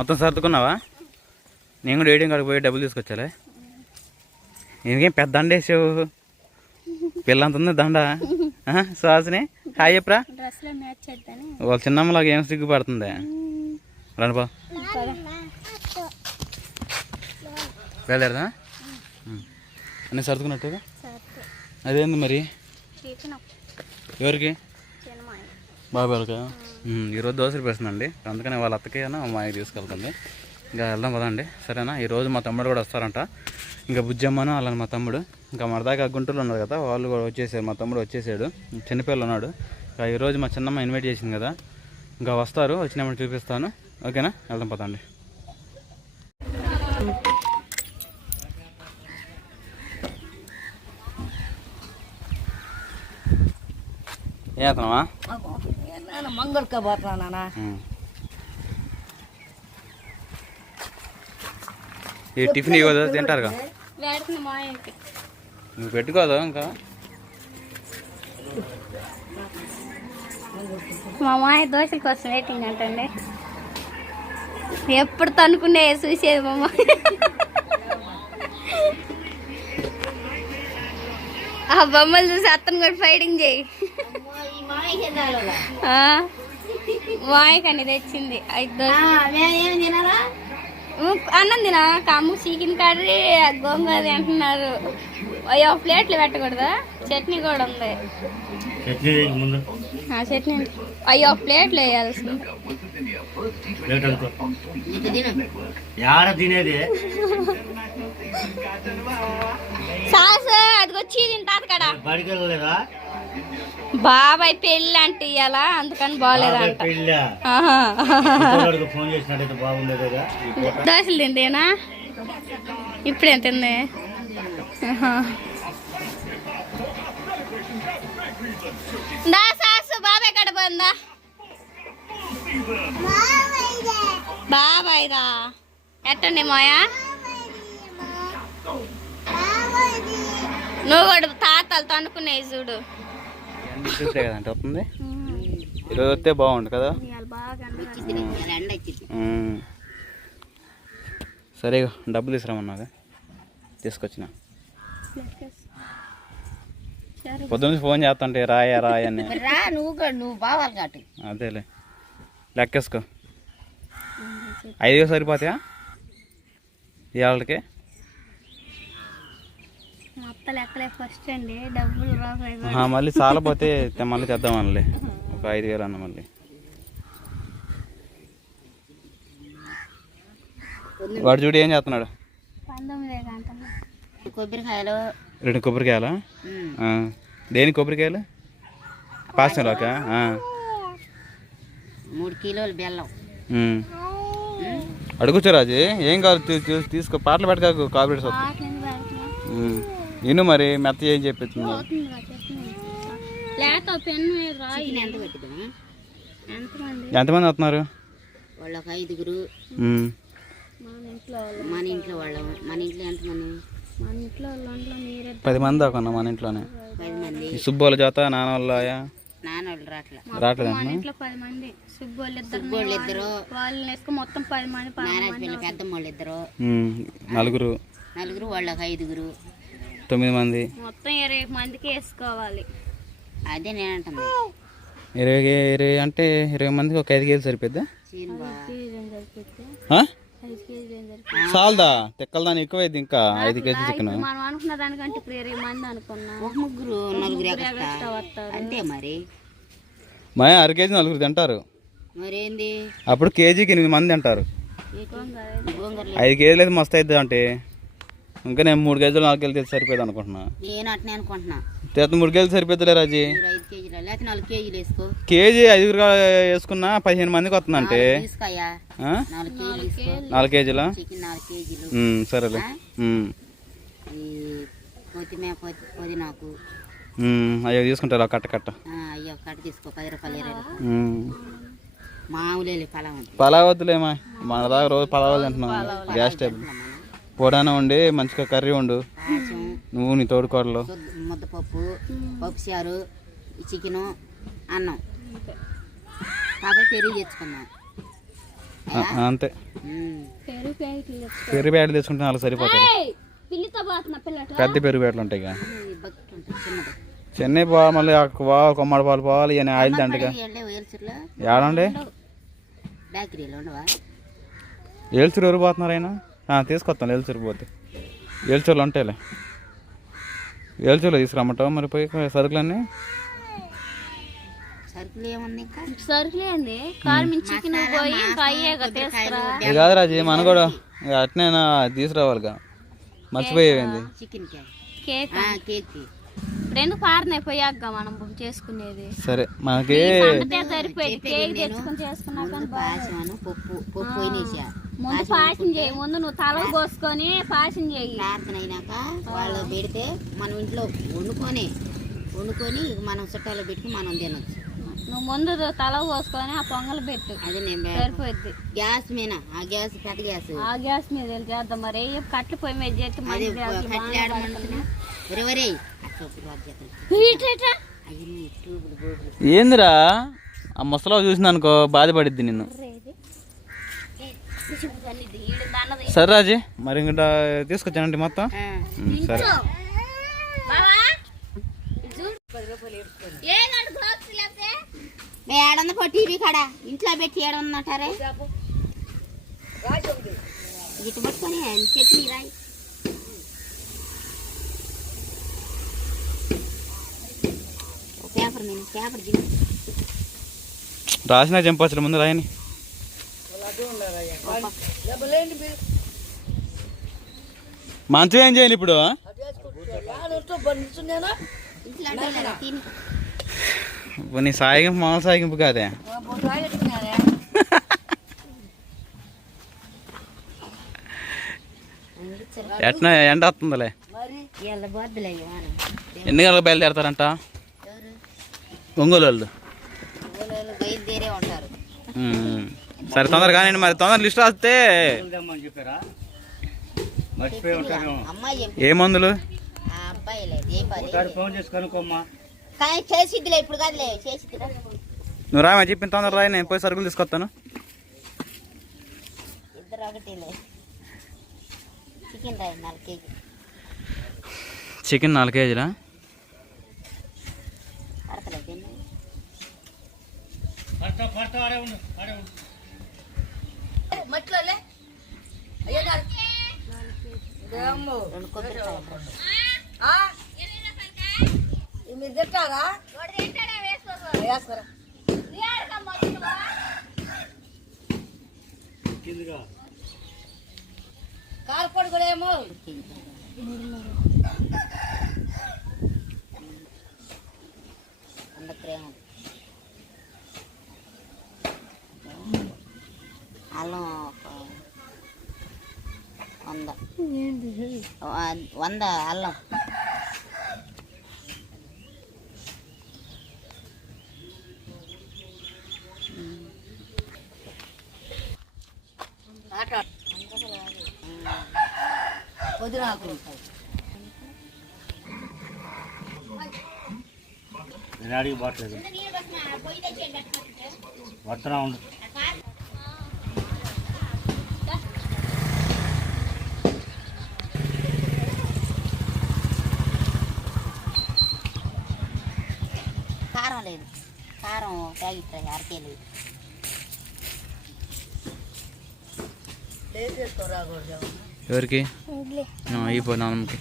మొత్తం సర్దుకున్నావా? నేను కూడా ఏటీఎం కాడికి పోయి డబ్బులు తీసుకొచ్చాలే. ఇంకేం పెద్ద దండ వేసావు? పిల్లంత ఉంది దండ సుహాసిని హాయ్ చెప్పరా. వాళ్ళ చిన్నమ్మలాగా ఏం సిగ్గుపడుతుంది? రండిపా వెళ్ళారదా అన్నీ సర్దుకున్నట్టుగా? అదేంది మరి? ఎవరికి? చిన్న బాబాయ్లకా ఈరోజు దోశలు పెడుతుందండి అందుకని వాళ్ళ అత్తకి అయినా అమ్మాయి తీసుకెళ్తుంది. ఇంకా వెళ్దాం పదండి. సరేనా? ఈరోజు మా తమ్ముడు కూడా వస్తారంట. ఇంకా బుజ్జమ్మను అలాని మా తమ్ముడు. ఇంకా మరదాకా గుంటూరులో ఉన్నారు కదా వాళ్ళు కూడా వచ్చేసారు. మా తమ్ముడు వచ్చేసాడు. చిన్నపిల్లలు ఉన్నాడు. ఇంకా ఈరోజు మా చిన్నమ్మ ఇన్వైట్ చేసింది కదా. ఇంకా వస్తారు వచ్చినప్పుడు చూపిస్తాను. ఓకేనా? వెళ్దాం పదండి. ఏం అతనవా? మంగళక పోతున్నా నాన్న. ఉమ్. ఈ టిఫిన్ ఇవ్వదు తింటారుగా? మా నువ్వు పెట్టుకోదు ఇంకా? మా మాయ దోశల కోసం వెయిటింగ్ అంటండి. ఎప్పుడు తనుకునే చూసేది మా మాయ ఆ బొమ్మలు చూసి అత్తను కూడా ఫైటింగ్ చేయి. ఆ, మాయకని తెచ్చింది. అన్నం తినా కమ్ము చికెన్ కర్రీ గోంగూర తింటున్నారు అయ్యో ప్లేట్లు పెట్టకూడదా? చట్నీ కూడా ఉంది. చట్నీ వేయి ముందు. ఆ చట్నీ. అయ్యో ప్లేట్లు వేయాల్సింది. సాస్ అది వచ్చి తింటాది కదా. బడికి వెళ్ళలేదా బాబాయ్ పెళ్ళి అంటే ఇయ్యాల? అందుకని బాగోలేదంట దోశలు తింటేనా ఇప్పుడేం తింది. దా సాసు బాబాయ్ కడ పోందా బాబాయ్ రా ఎట్టండి మాయా నువ్వు కూడా తాతలతో అనుకునేవి చూడు. కదంటే వస్తుంది? ఈరోజు వస్తే బాగుండు కదా. సరే డబ్బులు తీసుకురామన్నాగా తీసుకొచ్చిన. పొద్దున్న ఫోన్ చేస్తుంటే రాయా రాయా అని. అదేలే. లెక్కేసుకో. ఐదు సరిపోతాయా? ఇవాళకి మొత్తం లెక్కలే ఫస్ట్ అండి డబ్బులు రాసాయి ఆహా, మళ్ళీ చాలా పోతే తె- మళ్ళీ తెద్దామనిలే ఒక ఐదు వేలు అన్న మళ్ళీ. వాడు చూడు ఏం చేస్తున్నాడు? కొబ్బరికాయలు. రెండు కొబ్బరికాయలా. దేని కొబ్బరికాయలు? పాసంలోక మూడు కిలోలు బెల్లం. అడుగుచు రాజు. ఏం తీ- తీసుకో. పాటలు పెట్టక కాపరేట్స్ ఉమ్. ఇను మరి మెత్త ఏం పెట్టుదాం ఎంతమంది? వస్తున్నారు? వాళ్ళు ఒక ఐదుగురు. మన ఇంట్లో వాళ్ళు. మన ఇంట్లో వాళ్ళం మన ఇంట్లో ఎంతమంది? పది మంది దాకా ఉన్నాం మన ఇంట్లోనే. పది మంది. ఈ సుబ్బోల జత నాన్న వాళ్ళ నాన్నోళ్ళు రాట్లా. రావట్లేదు? మన ఇంట్లో పది మంది. సుబ్బోళ్ళు ఇద్దరు వాళ్ళు ఇద్దరు వాళ్ళని వేసుకుని మొత్తం పది మంది పది నారాజ పిల్ల పెద్దమ్మ వాళ్ళు ఇద్దరు నలుగురు. నలుగురు వాళ్ళు ఒక ఐదుగురు. తొమ్మిది మంది. మొత్తం ఇరవై మందికి వేసుకోవాలి. అదే నేను ఇరవై ఇరవై అంటే ఇరవై మందికి ఒక ఐదు కేజీలు సరిపోద్దా? చాలదా? తెక్కల దాని ఎక్కువైంది ఇంకా ఐదు కేజీలు చికెన్. మనం అనుకున్న దానికంటే ఇప్పుడు ఇరవై మంది అనుకున్నాం. ఒక ముగ్గురు నలుగురు ఎగస్తా ఎక్స్ట్రా వస్తారు. అంతే మరి. మా అర కేజీ నలుగురు తింటారు. మరేంది? అప్పుడు కేజీకి ఎనిమిది మంది తింటారు. గోంగూరలు ఐదు కేజీలు అయితే మస్తు అవుతుంది అంటే. ఇంకా నేను మూడు కేజీలు నాలుగు కేజీలు తెచ్చి సరిపోతుంది అనుకుంటున్నా. నేను అట్నే అనుకుంటున్నా. మూడు కేజీలు సరిపోతుందిలే రాజీ. మీరు ఐదు కేజీలు? లేకపోతే నాలుగు కేజీలు వేసుకో. కేజీ ఐదుగురు వేసుకున్నా పదిహేను మందికి వస్తుందంటే. తీసుకోయా ఆ? నాలుగు కేజీలు తీసుకో నాలుగు కేజీలా? చికెన్ నాలుగు కేజీలు. ఉమ్, సరేలే. ఉమ్, ఈ కొత్తిమీర పొది పుదీనాకు. ఉమ్, అయ్యో తీసుకుంటారా? కట్ట కట్ట. ఆ, అయ్యో కట్ట తీసుకో. పది రూపాయలు ఇరవై రూపాయలు. ఉమ్. మామూలే పలావ్ వద్దులేమా మన దాకా రోజు పలావ్ తింటున్నాం. Gas table. పొడాన వండి మంచిగా కర్రీ వండు. నువ్వు నీ తోడుకోడలు. ముద్ద- ముద్దపప్పు పప్పు చారు చికెను అన్నం. కాబట్టి పెరుగు తెచ్చుకున్నాం. అంతే. పెరుగు ప్యాకెట్లు తెచ్చుకుంటే పోతున్నా పిల్లట పెద్ద పెరుగు ప్యాకెట్లు ఉంటాయి చెన్నై పోవాలి మళ్ళీ పోవాలి కొమ్మడి పాలు పోవాలి ఇవన్నీ ఆయిల్ దండగా. ఏడండి బేకరీలో ఉండవా? ఏల్చూరు ఎవరు పోతున్నారు ఆయన? తీసుకొస్తాను ఏల్చూరు పోతే. ఏల్చూరులో ఉంటాయిలే. ఏల్చూరులో తీసుకురమ్మంటావు మరి పోయి సరుకులన్నీ? ఇది కాదు రాజీ మన కూడా ఇక అట్నేనా తీసుకురావాలిగా మర్చిపోయేది కేక్? కేక్. ఇప్పుడు ఎందుకు పారినాయి పోయాక మనం చేసుకునేది. సరే మనకి సంగతే సరిపోయింది. కేక్ తెచ్చుకుని చేసుకున్నా కానీ పాయసమను పప్పు పప్పు అయినేసా ముందు పాయసం చేయి. ముందు నువ్వు తల కోసుకొని పాయసం చేయి. ప్రార్థన అయినాక వాళ్ళు పెడితే మనం ఇంట్లో వండుకొని వండుకొని మనం చుట్టాలు పెట్టుకుని మనం తినొచ్చు. నువ్వు ముందు తల కోసుకొని ఆ పొంగల్ పెట్టు. అదే నేను సరిపోద్ది గ్యాస్ మీద ఆ గ్యాస్ పెద్ద గ్యాస్. ఆ గ్యాస్ మీద చేద్దాం మరి. ఏ కట్లు పొయ్యి మీద చేస్తే అదే ఏందిరా? ఆ ముసలో చూసింది అనుకో బాధపడిద్ది నిన్ను. సరే రాజీ మరి ఇంకా తీసుకొచ్చానండి మొత్తం? సరే. పో టీవీ కాడ. ఇంట్లో పెట్టి ఏడుందంటారే? ఇటు పట్టుకొని రాయి. రాసిన చంపచ్చుల ముందు రాయని. మంచిగా ఏం చేయాలి ఇప్పుడు? నీ సాగింపు మామూలు సాగింపు కాదే. ఎట్నా ఎండ వస్తుందిలే. ఎన్ని గంటలకు బయలుదేరతారంట? ఒంగోలు వాళ్ళు. సరే తొందరగా కానీ మరి తొందర లిస్ట్ రాస్తే ఏ మందులు? నువ్వు రామా చెప్పిన తొందర రాయి నేను పోయి సరుకులు తీసుకొస్తాను. చికెన్ నాలుగు కేజీలా? పడతా పడతా ఆడే ఉండు ఆడే ఉండు. రెండు కొబ్బరికాయలు కిందిగా. వంద ప్రేమ అల్లం ఒక వంద వ- వంద అల్లం పొద్దునాకు ఉంటాయి నేను అడిగి పట్టలేదు వస్తున్నా ఉండు కారం లేదు రాయి అరకే లేదు ఎవరికి అయిపో నాన్నకి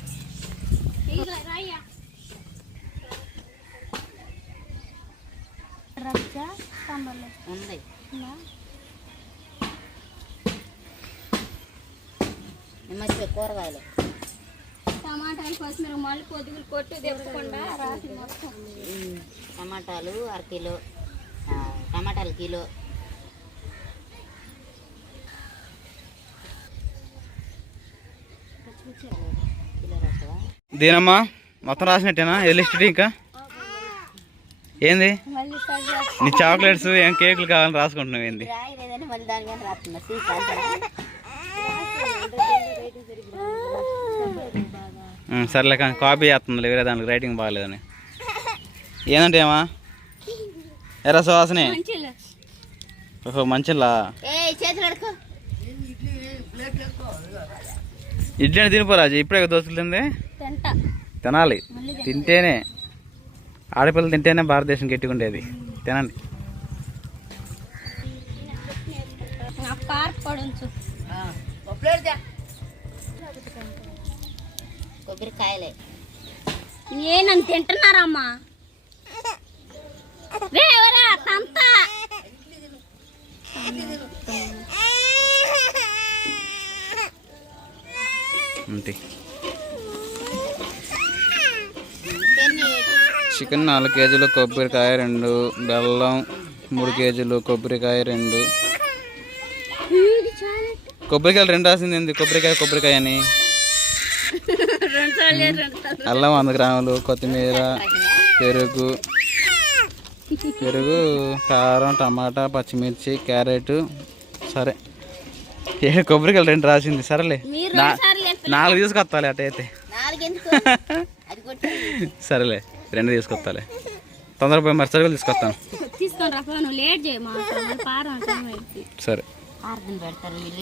ఉంది. మర్చిపోయి కూరగాయలు. టమాటాలు కొత్తిమీర మళ్ళీ పొద్దుగులు కొట్టు తెప్పకుండా రాసి మొత్తం. టమాటాలు అర కిలో టమాటాలు కిలో. దేనమ్మా? మొత్తం రాసినట్టేనా? ఏ లిస్ట్ ఇంకా? ఏంది? నీ చాక్లెట్స్ ఏం కేకులు కావాలని రాసుకుంటున్నావు ఏంది? సర్లే కానీ కాపీ చేస్తుంది వేరే దానికి రైటింగ్ బాగాలేదని. ఏందంటే ఏమా? ఎరా సువాసనే మంచిలు. ఓహో మంచిలా. ఇడ్లీ అని తినిపోరాజు ఇప్పుడే దోశలు తింది? తింటా. తినాలి. తింటేనే ఆడపిల్లలు తింటేనే భారతదేశం గట్టిగుండేది. తినండి. కొబ్బరికాయలే. నేను తింటున్నారమ్మా? అంతే చికెన్ నాలుగు కేజీలు కొబ్బరికాయ రెండు బెల్లం మూడు కేజీలు కొబ్బరికాయ రెండు. కొబ్బరికాయలు రెండు రాసింది ఏంది? కొబ్బరికాయ కొబ్బరికాయ అని. అల్లం వంద గ్రాములు కొత్తిమీర పెరుగు పెరుగు కారం టమాటా పచ్చిమిర్చి క్యారెట్. సరే. ఏ కొబ్బరికాయలు రెండు రాసింది సరేలే. నాలుగు తీసుకొస్తాలే అట అయితే. నాలుగెందుకు? అది కొట్టి. సరేలే రెండు తీసుకొస్తాలే. పోయి మరి సరుకులు తీసుకొస్తాను. తీసుకొని రా పో, నువ్వు లేట్ చేయమా పారం టైం అయింది ఆర్థం పెడతారు వీళ్ళు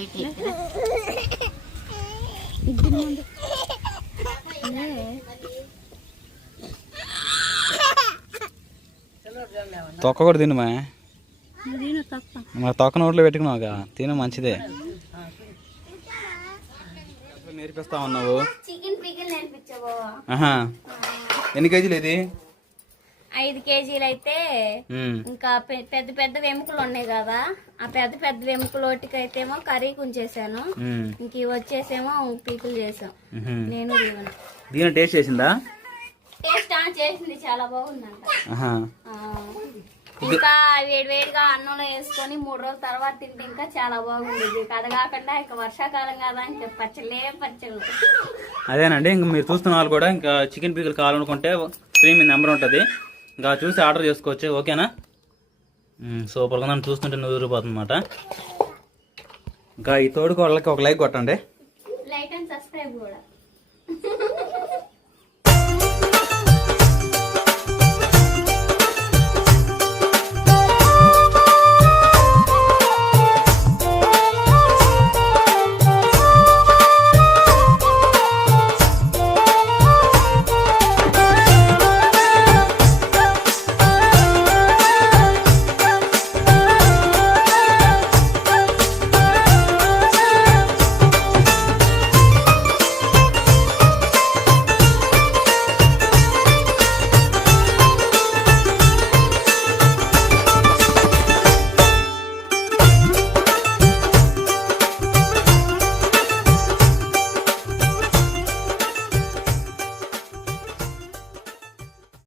ఇద్దరు ముందు తొక్క కూడా తిను మా నేను తప్ప. మరి తొక్క నోట్లో పెట్టుకున్నావుగా తిను మంచిదే. నేర్పిస్తా ఉన్నావు? ఎన్ని కేజీలు ఇది? ఐదు కేజీలు అయితే ఇంకా పెద్ద పెద్ద వెముకలు ఉన్నాయి కదా. ఆ పెద్ద పెద్ద వెముకలోటికైతేమో కర్రీ కుంచేసాను ఇంక ఇవి వచ్చేసేమో పీకులు చేసాం. నేను దీని టేస్ట్ చేసిందా? టేస్ట్ ఆన్ చేసింది చాలా బాగుందంట. ఇంకా వేడి వేడిగా అన్నంలో వేసుకొని మూడు రోజుల తర్వాత తింటే ఇంకా చాలా బాగుంది అది కాకుండా ఇంకా వర్షాకాలం కదా ఇంకా పచ్చళ్ళే పచ్చళ్ళు. అదేనండి ఇంక మీరు చూస్తున్న వాళ్ళు కూడా ఇంకా చికెన్ పీకులు కావాలనుకుంటే స్క్రీన్ మీద నెంబర్ ఉంటుంది. ఇంకా చూసి ఆర్డర్ చేసుకోవచ్చు ఓకేనా? సూపర్గా నన్ను చూస్తుంటే నూరిపోతుంది అనమాట ఇంకా ఈ తోడుకోళ్ళకి ఒక లైక్ కొట్టండి. లైక్ అండ్ సబ్స్క్రైబ్ కూడా.